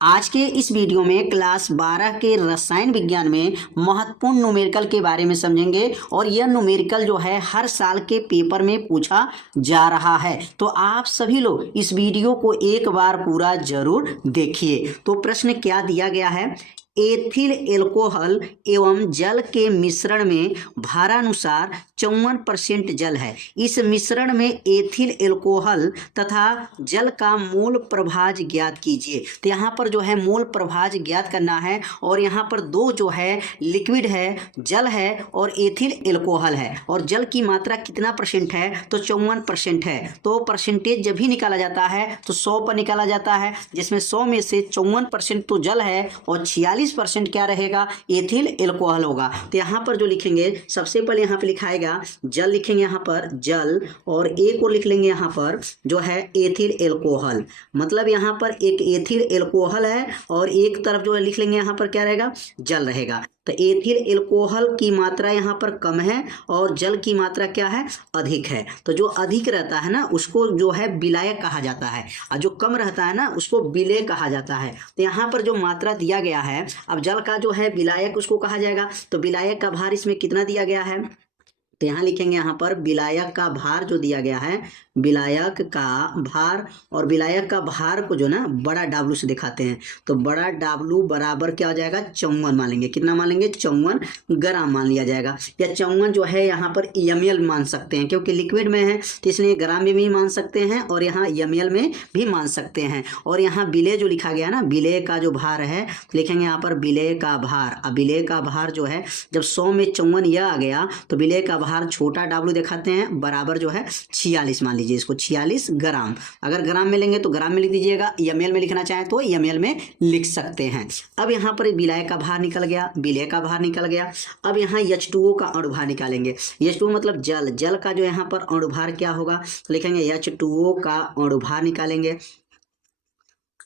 आज के इस वीडियो में क्लास 12 के रसायन विज्ञान में महत्वपूर्ण न्यूमेरिकल के बारे में समझेंगे और यह न्यूमेरिकल जो है हर साल के पेपर में पूछा जा रहा है। तो आप सभी लोग इस वीडियो को एक बार पूरा जरूर देखिए। तो प्रश्न क्या दिया गया है, एथिल एल्कोहल एवं जल के मिश्रण में भारानुसार 54% जल है। इस मिश्रण में एथिल एल्कोहल तथा जल का मोल प्रभाज ज्ञात कीजिए। तो यहाँ पर जो है मोल प्रभाज ज्ञात करना है और यहाँ पर दो जो है लिक्विड है, जल है और एथिल एल्कोहल है और जल की मात्रा कितना परसेंट है, तो 54% है। तो परसेंटेज जब भी निकाला जाता है तो 100 पर निकाला जाता है, जिसमें 100 में से 54% तो जल है और 46% क्या रहेगा, एथिल एल्कोहल होगा। तो यहाँ पर जो लिखेंगे, सबसे पहले यहाँ पे लिखाएगा जल, लिखेंगे यहाँ पर जल और एक और लिख लेंगे यहाँ पर जो है एथिल एल्कोहल। मतलब यहाँ पर एक एथिल एल्कोहल है और एक तरफ जो है लिख लेंगे यहाँ पर क्या रहेगा, जल रहेगा। तो एथिल एल्कोहल की मात्रा यहाँ पर कम है और जल की मात्रा क्या है, अधिक है। तो जो अधिक रहता है ना उसको जो है विलायक कहा जाता है और जो कम रहता है ना उसको विलेय कहा जाता है। तो यहाँ पर जो मात्रा दिया गया है, अब जल का जो है विलायक उसको कहा जाएगा। तो विलायक का भार इसमें कितना दिया गया है, तो यहाँ लिखेंगे यहाँ पर विलायक का भार जो दिया गया है, विलायक का भार, और विलायक का भार को जो ना बड़ा W से दिखाते हैं। तो बड़ा W बराबर क्या हो जाएगा, 54 मान लेंगे। कितना मान लेंगे, 54 ग्राम मान लिया जाएगा। या 54 जो है यहाँ पर ml मान सकते हैं, क्योंकि लिक्विड में है तो इसलिए ग्राम में भी मान सकते हैं और यहाँ ml में भी मान सकते हैं। और यहाँ विलेय जो लिखा गया ना, विलेय का जो भार है तो लिखेंगे यहाँ पर विलेय का भार। अब विलेय का भार जो है जब 100 में 54 यह आ गया तो विलेय का भार छोटा W दिखाते हैं बराबर जो है 46 मान लीजिए इसको, 46 ग्राम। अगर ग्राम में लेंगे तो ग्राम में लिख दीजिएगा, ml में लिखना चाहें तो ml में लिख सकते हैं। अब यहाँ पर विलायक का भार निकल गया, विलेय का भार निकल गया। अब यहाँ H2O का अणुभार निकालेंगे। H2O मतलब जल, जल का जो यहाँ पर अणुभार क्या होगा, तो लिखेंगे H2O का अणुभार निकालेंगे।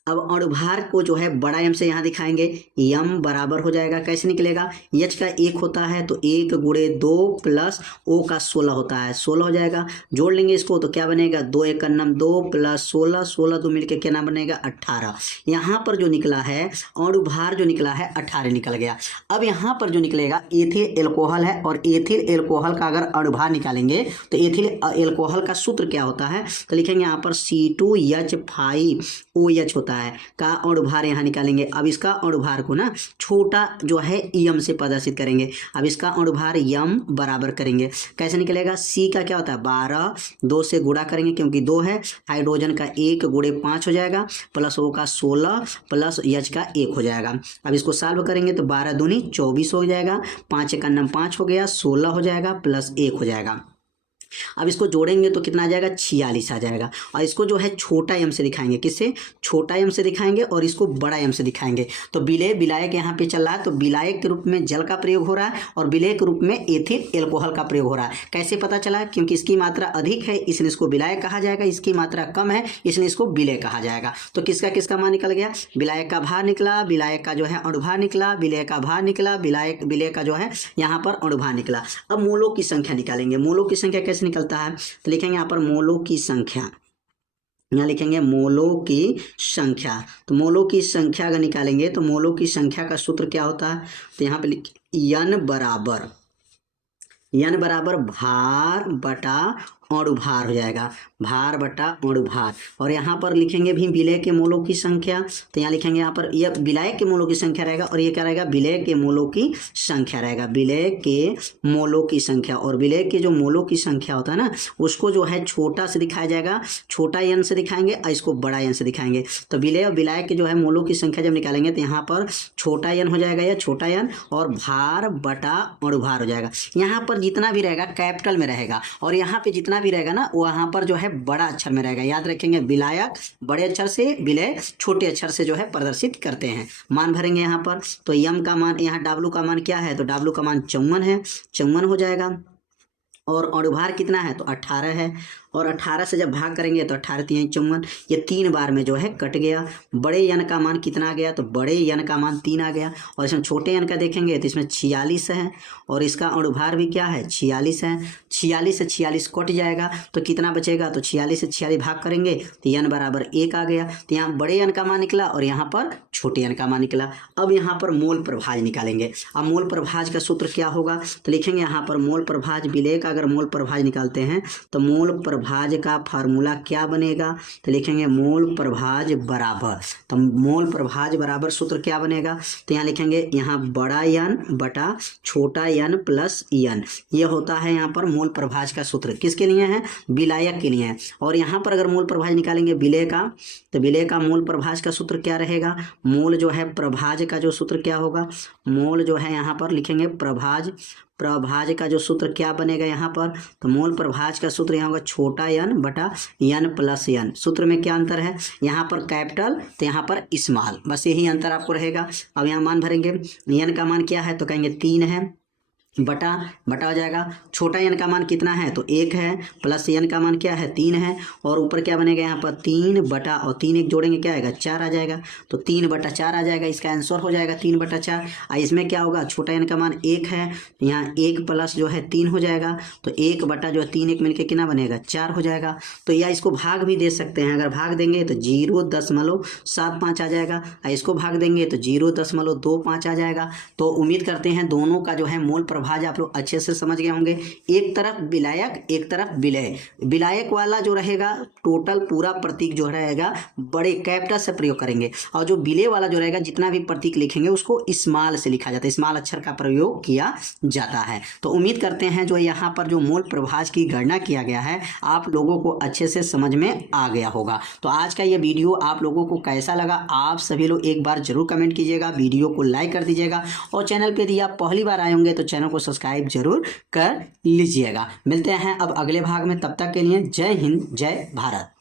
अब अणुभार को जो है बड़ा M से यहाँ दिखाएंगे, M बराबर हो जाएगा, कैसे निकलेगा, H का 1 होता है तो 1 गुणे 2 प्लस O का 16 होता है, 16 हो जाएगा। जोड़ लेंगे इसको तो क्या बनेगा, 2 1 का नाम 2 प्लस 16, 16 2 मिलके क्या नाम बनेगा, 18। यहाँ पर जो निकला है अणुभार जो निकला है 18 निकल गया। अब यहाँ पर जो निकलेगा एथिल एल्कोहल है और एथिल एल्कोहल का अगर अणुभार निकालेंगे तो एथिल एल्कोहल का सूत्र क्या होता है, तो लिखेंगे यहाँ पर C2H5OH होता है का अणुभार यहाँ निकालेंगे। अब इसका अणुभार को ना छोटा जो है m से प्रदर्शित करेंगे। अब इसका अणुभार m बराबर करेंगे, कैसे निकलेगा, C का क्या होता है 12, 2 से गुणा करेंगे क्योंकि 2 है, हाइड्रोजन का 1 गुणे 5 हो जाएगा, प्लस O का 16 प्लस H का 1 हो जाएगा। अब इसको सॉल्व करेंगे तो 12 दूनी 24 हो जाएगा, 5 का नाम 5 हो गया, 16 हो जाएगा प्लस 1 हो जाएगा। अब इसको जोड़ेंगे तो कितना आ जाएगा, 46 आ जाएगा। और इसको जो है छोटा m से दिखाएंगे, किससे, छोटा m से दिखाएंगे और इसको बड़ा m से दिखाएंगे। तो विलेय विलायक यहाँ पे चल रहा है तो विलायक के रूप में जल का प्रयोग हो रहा है और विलेय के रूप में एथिल एल्कोहल का प्रयोग हो रहा है। कैसे पता चला, क्योंकि इसकी मात्रा अधिक है इसलिए इसको विलायक कहा जाएगा, इसकी मात्रा कम है इसलिए इसको विलेय कहा जाएगा। तो किसका किसका मान निकल गया, विलायक का भार निकला, विलायक का जो है अणुभार निकला, विलेय का भार निकला, विलेय का जो है यहाँ पर अणुभार निकला। अब मोलों की संख्या निकालेंगे। मोलों की संख्या कैसे निकलता है, तो लिखेंगे यहाँ पर मोलों की संख्या, यहाँ लिखेंगे मोलों की संख्या। तो मोलों की संख्या अगर निकालेंगे तो मोलों की संख्या का सूत्र क्या होता है, तो यहाँ पे N बराबर भार बटा अणुभार हो जाएगा, भार बटा अणुभार। और यहाँ पर लिखेंगे भी विलेय के मोलों की संख्या, तो यहाँ लिखेंगे यहाँ पर यह विलायक के मोलों की संख्या रहेगा और ये क्या रहेगा, विलेय के मोलों की संख्या रहेगा, विलेय के मोलों की संख्या। और विलेय के जो मोलों की संख्या होता है ना उसको जो है छोटा से दिखाया जाएगा, छोटा n से दिखाएंगे और इसको बड़ा n से दिखाएंगे। तो विलेय और विलायक के जो है मोलों की संख्या जब निकालेंगे तो यहाँ पर छोटा n हो जाएगा, या छोटा n और भार बटा अणुभार हो जाएगा। यहाँ पर जितना भी रहेगा कैपिटल में रहेगा और यहाँ पे जितना भी रहेगा ना वहाँ पर जो है बड़ा अक्षर में रहेगा। याद रखेंगे विलायक बड़े अक्षर से, विलेय छोटे अक्षर से जो है प्रदर्शित करते हैं। मान भरेंगे यहाँ पर तो m का मान, यहाँ W का मान क्या है, तो W का मान 54 है, 54 हो जाएगा। और अणुभार कितना है, तो 18 है। और 18 से जब भाग करेंगे तो 18 3 54, ये 3 बार में जो है कट गया। बड़े यन का मान कितना आ गया, तो बड़े यन का मान 3 आ गया। और इसमें छोटे यन का देखेंगे तो इसमें 46 है और इसका अणुभार भी क्या है, 46 है। 46 से 46 कट जाएगा तो कितना बचेगा, तो 46 से 46 भाग करेंगे तो यन बराबर 1 आ गया। तो यहाँ बड़े यन का मान निकला और यहाँ पर छोटे यन का मान निकला। अब यहाँ पर मोल प्रभाज निकालेंगे। अब मोल प्रभाज का सूत्र क्या होगा, तो लिखेंगे यहाँ पर मोल प्रभाज विलेय का अगर मोल प्रभाज निकालते हैं तो मोल प्रभाज का फार्मूला क्या बनेगा, तो लिखेंगे मोल प्रभाज बराबर, तो मोल प्रभाज बराबर सूत्र क्या बनेगा, तो यहाँ लिखेंगे यहाँ बड़ा यन बटा छोटा यन प्लस यन, ये होता है यहाँ पर मोल प्रभाज का सूत्र। किसके लिए है, विलायक के लिए है। और यहाँ पर अगर मोल प्रभाज निकालेंगे विलेय का, तो विलेय का मोल प्रभाज का सूत्र क्या रहेगा, मोल जो है प्रभाज का जो सूत्र क्या होगा, मोल जो है यहाँ पर लिखेंगे प्रभाज का जो सूत्र क्या बनेगा यहाँ पर, तो मोल प्रभाज का सूत्र यहाँ होगा छोटा यन बटा यन प्लस यन। सूत्र में क्या अंतर है, यहाँ पर कैपिटल तो यहाँ पर स्मॉल, बस यही अंतर आपको रहेगा। अब यहाँ मान भरेंगे, यन का मान क्या है, तो कहेंगे 3 है, बटा हो जाएगा। छोटा यन का मान कितना है, तो 1 है, प्लस यन का मान क्या है, 3 है, और ऊपर क्या बनेगा यहाँ पर 3 बटा, और 3 एक जोड़ेंगे क्या आएगा, 4 आ जाएगा। तो 3 बटा 4 आ जाएगा, इसका आंसर हो जाएगा 3 बटा 4। इसमें क्या होगा, छोटा यन का मान 1 है, यहाँ 1 प्लस जो है 3 हो जाएगा, तो 1 बटा जो है 3 1 मिलकर कितना बनेगा, 4 हो जाएगा। तो या इसको भाग भी दे सकते हैं, अगर भाग देंगे तो 0.75 आ जाएगा, इसको भाग देंगे तो 0.25 आ जाएगा। तो उम्मीद करते हैं दोनों का जो है मोल प्रभाज आप लोग अच्छे से समझ गए होंगे। एक तरफ विलायक, एक तरफ विलेय। विलायक वाला जो रहेगा टोटल पूरा प्रतीक जो रहेगा बड़े कैपिटल से प्रयोग करेंगे, और जो विलेय वाला जो रहेगा जितना भी प्रतीक लिखेंगे उसको स्मॉल से लिखा जाता है, स्मॉल अक्षर का प्रयोग किया जाता है। तो उम्मीद करते हैं जो यहाँ पर जो मोल प्रभाज की गणना किया गया है आप लोगों को अच्छे से समझ में आ गया होगा। तो आज का ये वीडियो आप लोगों को कैसा लगा, आप सभी लोग एक बार जरूर कमेंट कीजिएगा, वीडियो को लाइक कर दीजिएगा, और चैनल पे यदि आप पहली बार आए होंगे तो चैनल को सब्सक्राइब जरूर कर लीजिएगा। मिलते हैं अब अगले भाग में, तब तक के लिए जय हिंद जय भारत।